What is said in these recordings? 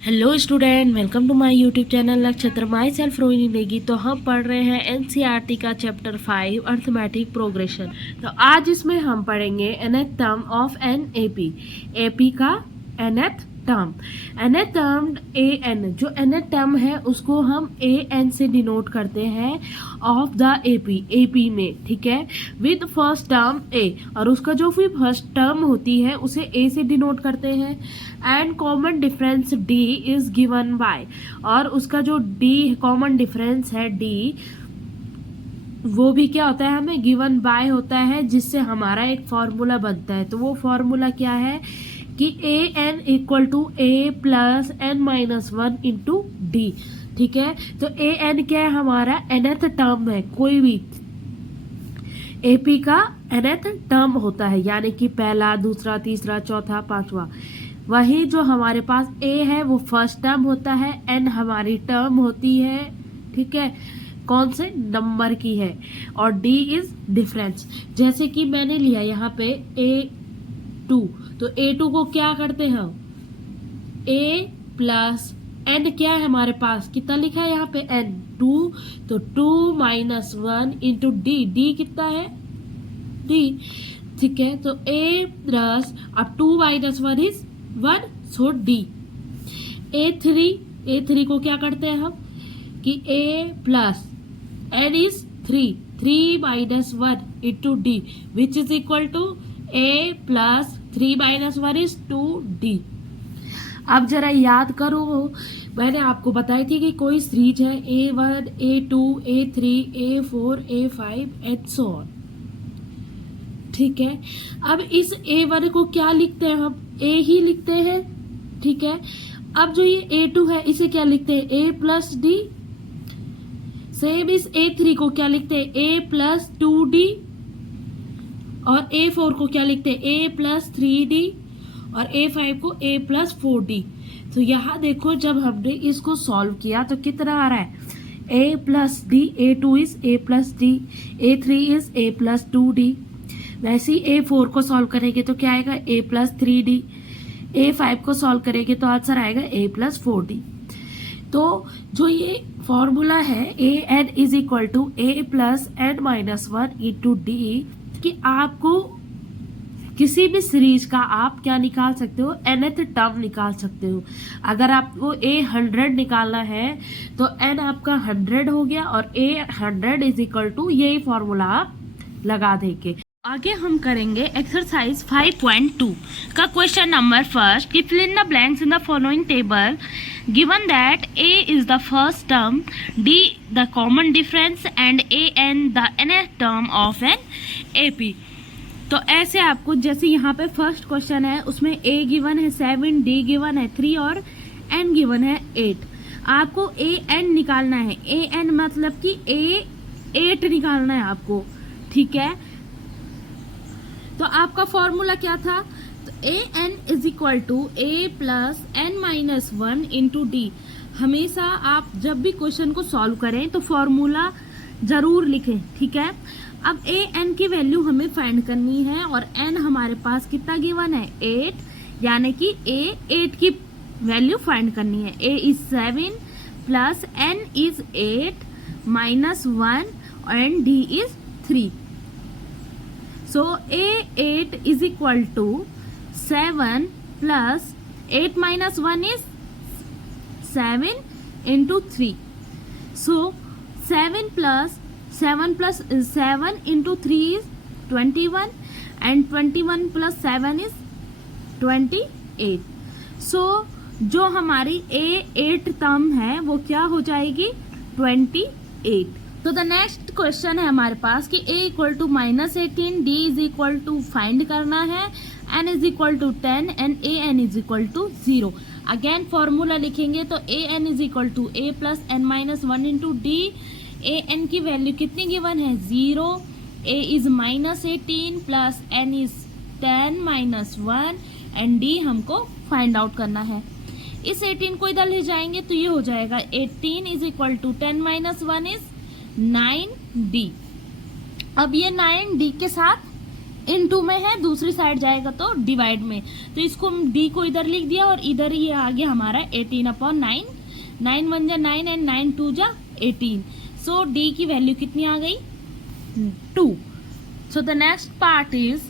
Hello student, welcome to my YouTube channel Nakshatra my self Rohini Negi. तो हम पढ़ रहे हैं एनसीईआरटी का चैप्टर 5 अर्थमेटिक प्रोग्रेशन। तो आज इसमें हम पढ़ेंगे nth term of an AP. AP का nth term, nth term A N, जो nth टर्म है उसको हम ए एन से डिनोट करते हैं ऑफ द एपी, एपी में, ठीक है, विद फर्स्ट टर्म ए, और उसका जो फिर फर्स्ट टर्म होती है उसे ए से डिनोट करते हैं। And common difference D is given by, और उसका जो डी कॉमन डिफरेंस है डी, वो भी क्या होता है, हमें गिवन बाय होता है, जिससे हमारा एक फॉर्मूला बनता है। तो वो फॉर्मूला क्या है कि A N equal to A plus N minus one into D, ठीक है। तो ए एन क्या है, हमारा nth टर्म है, कोई भी एपी का nth टर्म होता है, यानी कि पहला, दूसरा, तीसरा, चौथा, पांचवा। वही जो हमारे पास ए है वो फर्स्ट टर्म होता है, एन हमारी टर्म होती है, ठीक है, कौन से नंबर की है, और डी इज डिफरेंस। जैसे कि मैंने लिया यहाँ पे A2, तो A2 को क्या करते हैं, A प्लस एन क्या है हमारे पास, कितना लिखा है यहाँ पे एन, 2, तो 2 माइनस 1 इंटू डी, डी कितना है, डी, ठीक है। तो A प्लस, अब 2 minus 1 is 1, so D. A3 को क्या करते हैं हम कि A plus N is 3, 3 minus 1 into d, which is equal to A plus 3 minus 1 is 2D। अब जरा याद करो, मैंने आपको बताई थी कि कोई सीरीज है A1, A2, A3, A4, A5 and so on, ठीक है। अब इस A1 को क्या लिखते हैं हम, A ही लिखते हैं, ठीक है। अब जो ये A2 है इसे क्या लिखते हैं, A प्लस डी। सेम इस A3 को क्या लिखते हैं, A प्लस 2D, और A4 को क्या लिखते हैं, A प्लस 3D, और A5 को A प्लस 4D। तो यहाँ देखो, जब हमने इसको सॉल्व किया तो कितना आ रहा है, A plus D, A2 is A plus D, A3 is A plus 2D। वैसे ही A4 को सॉल्व करेंगे तो क्या आएगा, A प्लस 3D। A5 को सॉल्व करेंगे तो आंसर आएगा A प्लस 4D। तो जो ये फॉर्मूला है A N is equal to A plus N minus 1 into D, कि आपको किसी भी सीरीज का आप क्या निकाल सकते हो, nth टर्म निकाल सकते हो। अगर आपको a 100 निकालना है तो n आपका 100 हो गया, और a 100 इज इक्वल टू, यही फॉर्मूला आप लगा देंगे। आगे हम करेंगे एक्सरसाइज 5.2 का क्वेश्चन नंबर फर्स्ट, कि fill in the blanks in the following table given that a is the first term, d the common difference and an the nth term of an AP। तो ऐसे आपको, जैसे यहाँ पे first question है उसमें a given है 7, d given है 3 और n गिवन है 8। आपको a n निकालना है, a n मतलब कि a 8 निकालना है आपको, ठीक है। तो आपका फॉर्मूला क्या था, तो A N is equal to A plus N minus 1 into D. हमेशा आप जब भी क्वेश्चन को सॉल्व करें तो फॉर्मूला जरूर लिखें, ठीक है। अब ए एन की वैल्यू हमें फाइंड करनी है, और एन हमारे पास कितना गिवन है, 8, यानी कि ए 8 की वैल्यू फाइंड करनी है। A is 7 plus N is 8 minus 1 and D is 3। So A8 is equal to 7 plus 8 minus 1 is 7 into 3. So 7 plus 7 into 3 is 21, and 21 plus 7 is 28. So जो हमारी A8 टर्म है वो क्या हो जाएगी, 28। तो द नेक्स्ट क्वेश्चन है हमारे पास कि a equal to -18, d is equal to find करना है, n is equal to 10 and a n is equal to 0। Again formula लिखेंगे तो a n is equal to a plus n minus 1 into d. a n की value कितनी given है, 0, a is -18 plus n is 10 minus 1 and d हमको find out करना है। इस 18 को इधर ले जाएंगे तो ये हो जाएगा 18 is equal to 10 minus 1 is 9D। अब ये 9D के साथ इनटू में है, दूसरी साइड जाएगा तो डिवाइड में, तो इसको डी को इधर लिख दिया और इधर ये आ गया हमारा 18/9, 9 1 जा 9 एंड 9 2 जा 18। सो डी की वैल्यू कितनी आ गई 2। सो the next part is,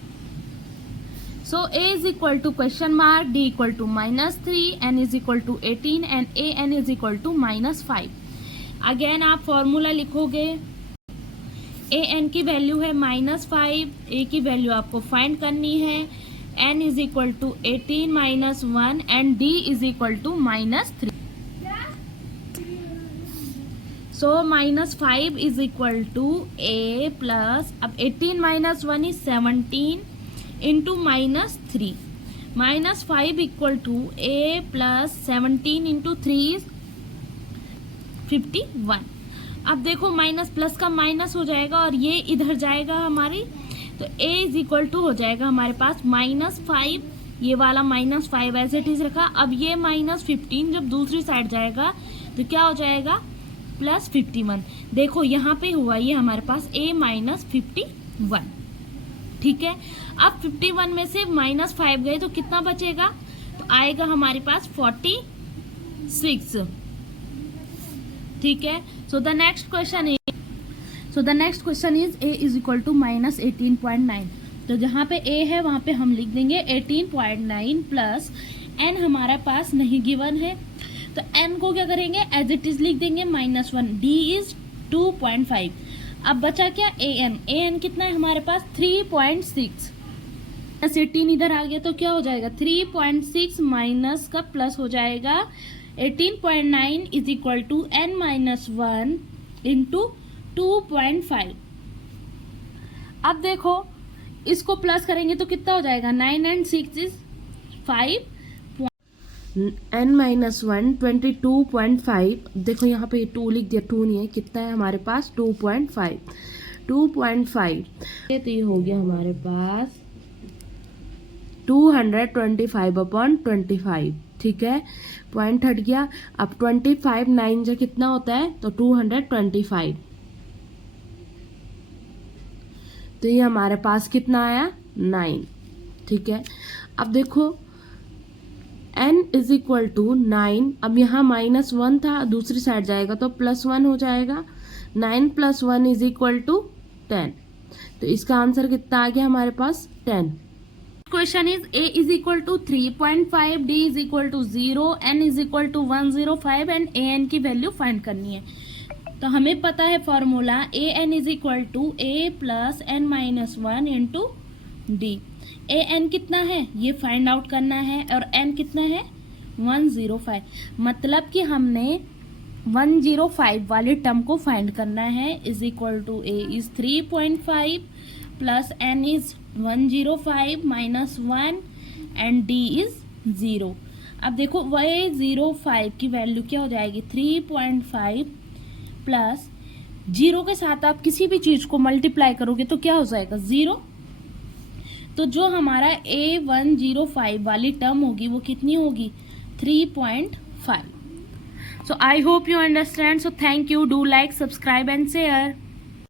so a is equal to question mark, d equal to -3, n is equal to 18 and a n is equal to -5। Again आप फॉर्मूला लिखोगे, a n की value है -5, a की value आपको find करनी है, n is equal to 18 - 1 and d is equal to -3। so -5 is equal to a plus, अब 18 - 1 is 17 into -3, -5 equal to a plus 17 into 3 is 51। अब देखो माइनस प्लस का माइनस हो जाएगा और ये इधर जाएगा हमारी, तो a इज इक्वल टू हो जाएगा हमारे पास -5, ये वाला -5 एज इट इज रखा। अब ये -15 जब दूसरी साइड जाएगा तो क्या हो जाएगा +51। देखो यहाँ पे हुआ ये हमारे पास a -51, ठीक है। अब 51 में से -5 गए तो कितना बचेगा, तो आएगा हमारे पास 46, ठीक है। So the next question is a is equal to -18.9। तो जहाँ पे a है वहाँ पे हम लिख देंगे 18.9 प्लस n हमारे पास नहीं गिवन है, तो n को क्या करेंगे एज इट इज लिख देंगे -1, d इज 2.5। अब बचा क्या an कितना है हमारे पास 3.6, 18 इधर आ गया तो क्या हो जाएगा 3.6 माइनस का प्लस हो जाएगा 18.9 is equal to n-1 into 2.5। अब देखो इसको प्लस करेंगे तो कितना हो जाएगा 9 and 6 इज 5, n-1 22.5। देखो यहाँ पे 2 लिख दिया, 2 नहीं है, कितना है हमारे पास 2.5। तो ये हो गया हमारे पास 225/25, ठीक है, पॉइंट हट गया। अब 25 9 जो कितना होता है तो 225, तो ये हमारे पास कितना आया 9, ठीक है। अब देखो n इज इक्वल टू 9, अब यहाँ -1 था, दूसरी साइड जाएगा तो +1 हो जाएगा, 9 + 1 इज इक्वल टू 10। तो इसका आंसर कितना आ गया हमारे पास 10। Question is a is equal to 3.5, d is equal to 0, n is equal to 105 and an की वैल्यू फाइंड करनी है। तो हमें पता है formula an is equal to a plus n-1 into d। an कितना है ये फाइंड आउट करना है और n कितना है 105, मतलब कि हमने 105 वाले टर्म को फाइंड करना है। Is equal to a is 3.5 plus n is 105 -1 and d is 0। अब देखो 105 की वैल्यू क्या हो जाएगी 3.5 प्लस 0 के साथ आप किसी भी चीज को मल्टीप्लाई करोगे तो क्या हो जाएगा 0। तो जो हमारा A105 वाली टर्म होगी वो कितनी होगी 3.5। So I hope you understand. So thank you. Do like, subscribe and share.